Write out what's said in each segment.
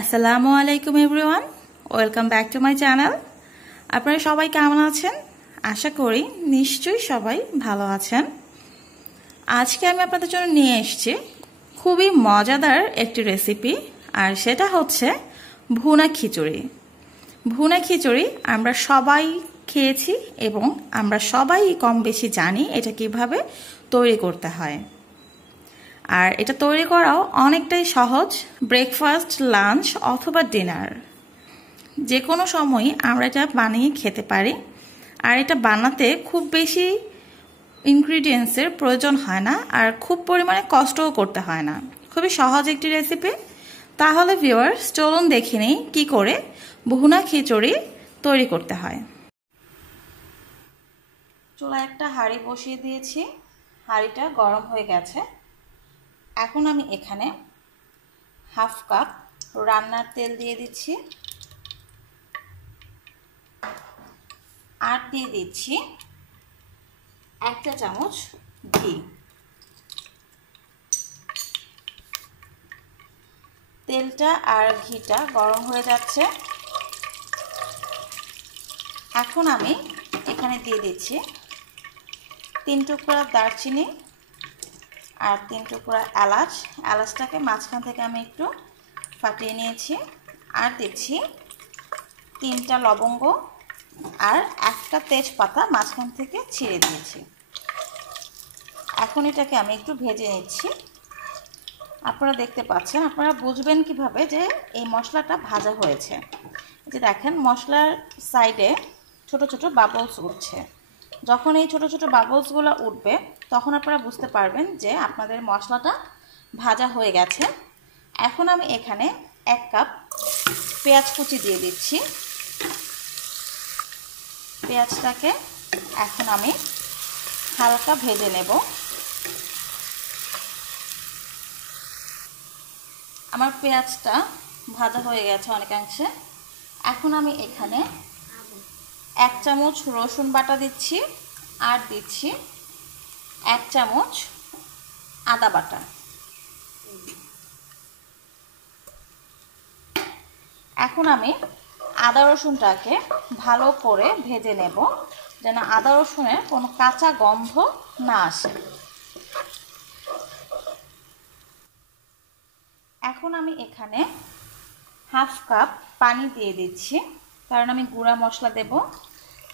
আসসালামু আলাইকুম everyone, welcome back to my channel. আপনারা সবাই কেমন আছেন? আশা করি নিশ্চয়ই সবাই ভালো আছেন। আজকে আমি আপনাদের জন্য নিয়ে এসেছি খুবই মজাদার একটি রেসিপি, আর সেটা হচ্ছে ভুনা খিচুড়ি। ভুনা খিচুড়ি আমরা সবাই খেয়েছি এবং আমরা সবাই কম বেশি জানি এটা কিভাবে তৈরি করতে হয়। আর এটা তৈরি করাও অনেকটাই সহজ। ব্রেকফাস্ট, লাঞ্চ অথবা ডিনার যে কোনো সময়ই আমরা এটা বানিয়ে খেতে পারি। আর এটা বানাতে খুব বেশি ইনগ্রিডিয়েন্টসের প্রয়োজন হয় না, আর খুব পরিমাণে কষ্টও করতে হয় না। খুবই সহজ একটি রেসিপি। তাহলে ভিউয়ার্স, চলুন দেখে নিই কী করে ভুনা খিচুড়ি তৈরি করতে হয়। চুলায় একটা হাঁড়ি বসিয়ে দিয়েছি, হাঁড়িটা গরম হয়ে গেছে। এখন আমি এখানে হাফ কাপ রান্নার তেল দিয়ে দিচ্ছি, আর দিয়ে দিচ্ছি 1 চা চামচ ঘি। তেলটা আর ঘিটা গরম হয়ে যাচ্ছে। এখন আমি এখানে দিয়ে দিচ্ছি 3 টুকরা দারচিনি আর 3 টুকরা এলাচ। এলাচটাকে মাঝখান থেকে আমি একটু ফাটিয়ে নিয়েছি। আর দিচ্ছি 3টা লবঙ্গ আর 1টা তেজপাতা মাঝখান থেকে ছিঁড়ে দিয়েছি। এখন এটাকে আমি একটু ভেজে নিচ্ছি। আপনারা দেখতে পাচ্ছেন, আপনারা বুঝবেন কিভাবে যে এই মশলাটা ভাজা হয়েছে। এই যে দেখেন, মশলার সাইডে ছোট ছোট বাবলস উঠছে। যখন এই ছোট ছোট বাবলসগুলো উঠবে তখন আপনারা বুঝতে পারবেন যে আপনাদের মশলাটা ভাজা হয়ে গেছে। এখন আমি এখানে 1 কাপ পেঁয়াজ কুচি দিয়ে দিচ্ছি। পেঁয়াজটাকে এখন আমি হালকা ভেজে নেব। আমার পেঁয়াজটা ভাজা হয়ে গেছে অনেকাংশে। এখন আমি এখানে 1 চামচ রসুন বাটা দিচ্ছি, আর দিচ্ছি 1 চামচ আদা বাটা। এখন আমি আদা রসুনটাকে ভালো করে ভেজে নেব, যেন আদা রসুনের কোনো কাঁচা গন্ধ না আসে। এখন আমি এখানে হাফ কাপ পানি দিয়ে দিচ্ছি, কারণ আমি গুঁড়া মশলা দেব,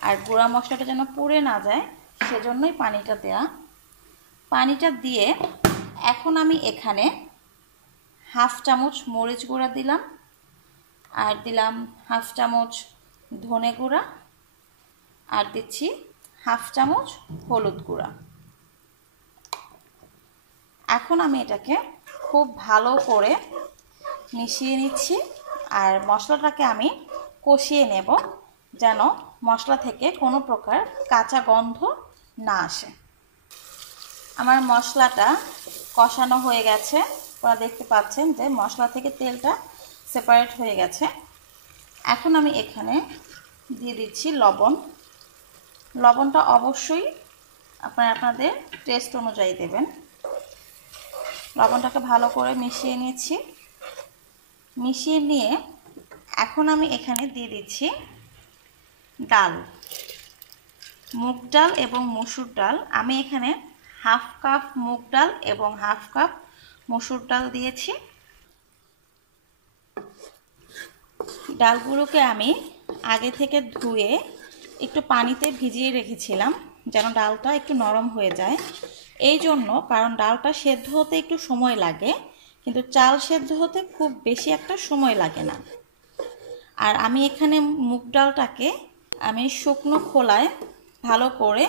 আর গুঁড়া মশলাটা যেন পুড়ে না যায় সেজন্যই পানিটা দেয়া। পানিটা দিয়ে এখন আমি এখানে হাফ চামচ মরিচ গুঁড়া দিলাম, আর দিলাম হাফ চামচ ধনে গুঁড়া, আর দিচ্ছি হাফ চামচ হলুদ গুঁড়া। এখন আমি এটাকে খুব ভালো করে মিশিয়ে নিচ্ছি, আর মশলাটাকে আমি কষিয়ে নেব যেন মশলা থেকে কোনো প্রকার কাঁচা গন্ধ না আসে। আমার মশলাটা কষানো হয়ে গেছে। আপনারা দেখতে পাচ্ছেন যে মশলা থেকে তেলটা সেপারেট হয়ে গেছে। এখন আমি এখানে দিয়ে দিচ্ছি লবণ। লবণটা অবশ্যই আপনারা আপনাদের টেস্ট অনুযায়ী দেবেন। লবণটাকে ভালো করে মিশিয়ে নিয়েছি। মিশিয়ে নিয়ে এখন আমি এখানে দিয়ে দিচ্ছি ডাল, মুগ ডাল এবং মসুর ডাল। আমি এখানে হাফ কাপ মুগ ডাল এবং হাফ কাপ মসুর ডাল দিয়েছি। ডালগুলোকে আমি আগে থেকে ধুয়ে একটু পানিতে ভিজিয়ে রেখেছিলাম যেন ডালটা একটু নরম হয়ে যায়। এই জন্য, কারণ ডালটা সেদ্ধ হতে একটু সময় লাগে, কিন্তু চাল সেদ্ধ হতে খুব বেশি একটা সময় লাগে না। আর আমি এখানে মুগ ডালটাকে আমি শুকনো খোলায় ভালো করে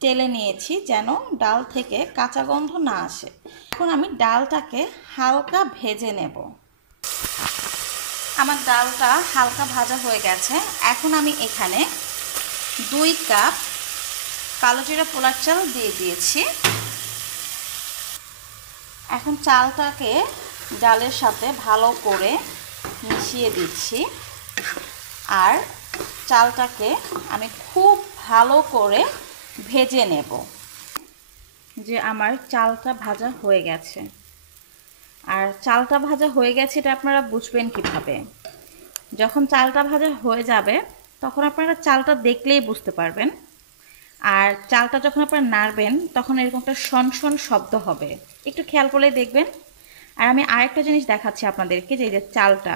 টেলে নিয়েছি যেন ডাল থেকে কাঁচা গন্ধ না আসে। এখন আমি ডালটাকে হালকা ভেজে নেব। আমার ডালটা হালকা ভাজা হয়ে গেছে। এখন আমি এখানে 2 কাপ কালো জিরা পোলার চাল দিয়ে দিয়েছি। এখন চালটাকে ডালের সাথে ভালো করে মিশিয়ে দিচ্ছি, আর চালটাকে আমি খুব ভালো করে ভেজে নেব। যে আমার চালটা ভাজা হয়ে গেছে। আর চালটা ভাজা হয়ে গেছে এটা আপনারা বুঝবেন কিভাবে? যখন চালটা ভাজা হয়ে যাবে তখন আপনারা চালটা দেখলেই বুঝতে পারবেন। আর চালটা যখন আপনারা নাড়বেন তখন এরকম একটা শনশন শব্দ হবে, একটু খেয়াল করলেই দেখবেন। আর আমি আরেকটা জিনিস দেখাচ্ছি আপনাদেরকে, যে এই যে চালটা,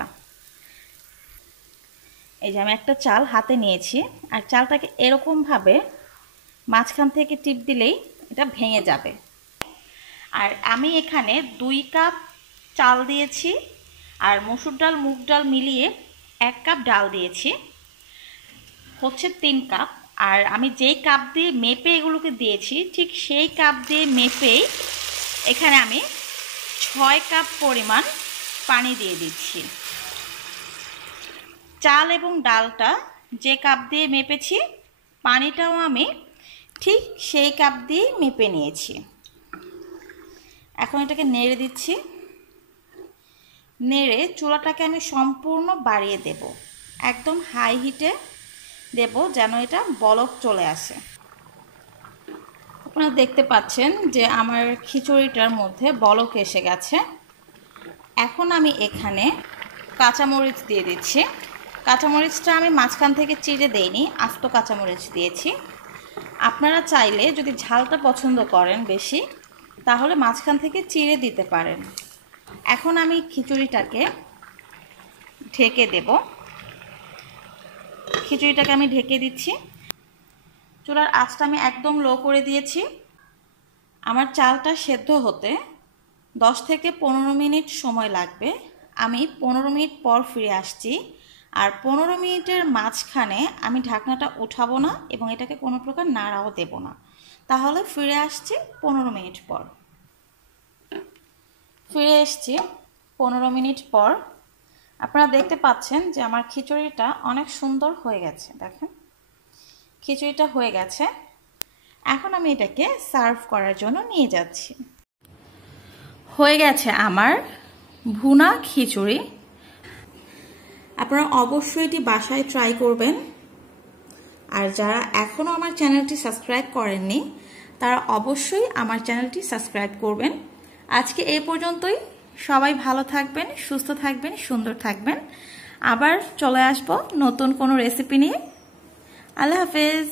এই যে আমি একটা চাল হাতে নিয়েছি, আর চালটাকে এরকমভাবে মাঝখান থেকে টিপ দিলেই এটা ভেঙে যাবে। আর আমি এখানে 2 কাপ চাল দিয়েছি, আর মসুর ডাল মুগ ডাল মিলিয়ে 1 কাপ ডাল দিয়েছি, হচ্ছে 3 কাপ। আর আমি যেই কাপ দিয়ে মেপে এগুলোকে দিয়েছি ঠিক সেই কাপ দিয়ে মেপেই এখানে আমি 6 কাপ পরিমাণ পানি দিয়ে দিচ্ছি। চাল এবং ডালটা যে কাপ দিয়ে মেপেছি পানিটাও আমি ঠিক সেই কাপ দিয়ে মেপে নিয়েছি। এখন এটাকে নেড়ে দিচ্ছি। নেড়ে চুলাটাকে আমি সম্পূর্ণ বাড়িয়ে দেব, একদম হাই হিটে দেব যেন এটা বলক চলে আসে। আপনারা দেখতে পাচ্ছেন যে আমার খিচুড়িটার মধ্যে বলক এসে গেছে। এখন আমি এখানে কাঁচামরিচ দিয়ে দিচ্ছি। কাঁচামরিচটা আমি মাঝখান থেকে চিড়ে দেইনি, আস্ত কাঁচামরিচ দিয়েছি। আপনারা চাইলে যদি ঝালটা পছন্দ করেন বেশি তাহলে মাঝখান থেকে চিড়ে দিতে পারেন। এখন আমি খিচুড়িটাকে ঢেকে দেব। খিচুড়িটাকে আমি ঢেকে দিচ্ছি। চুলার আঁচটা আমি একদম লো করে দিয়েছি। আমার চালটা সেদ্ধ হতে 10 থেকে 15 মিনিট সময় লাগবে। আমি 15 মিনিট পর ফিরে আসছি। আর 15 মিনিটের মাঝখানে আমি ঢাকনাটা উঠাবো না এবং এটাকে কোনো প্রকার নাড়াও দেব না। তাহলে ফিরে আসছি 15 মিনিট পর। ফিরে এসছি 15 মিনিট পর। আপনারা দেখতে পাচ্ছেন যে আমার খিচুড়িটা অনেক সুন্দর হয়ে গেছে। দেখেন খিচুড়িটা হয়ে গেছে। এখন আমি এটাকে সার্ভ করার জন্য নিয়ে যাচ্ছি। হয়ে গেছে আমার ভুনা খিচুড়ি। আপনারা অবশ্যই এটি বাসায় ট্রাই করবেন। আর যারা এখনও আমার চ্যানেলটি সাবস্ক্রাইব করেননি তারা অবশ্যই আমার চ্যানেলটি সাবস্ক্রাইব করবেন। আজকে এই পর্যন্তই। সবাই ভালো থাকবেন, সুস্থ থাকবেন, সুন্দর থাকবেন। আবার চলে আসব নতুন কোনো রেসিপি নিয়ে। আল্লাহ হাফেজ।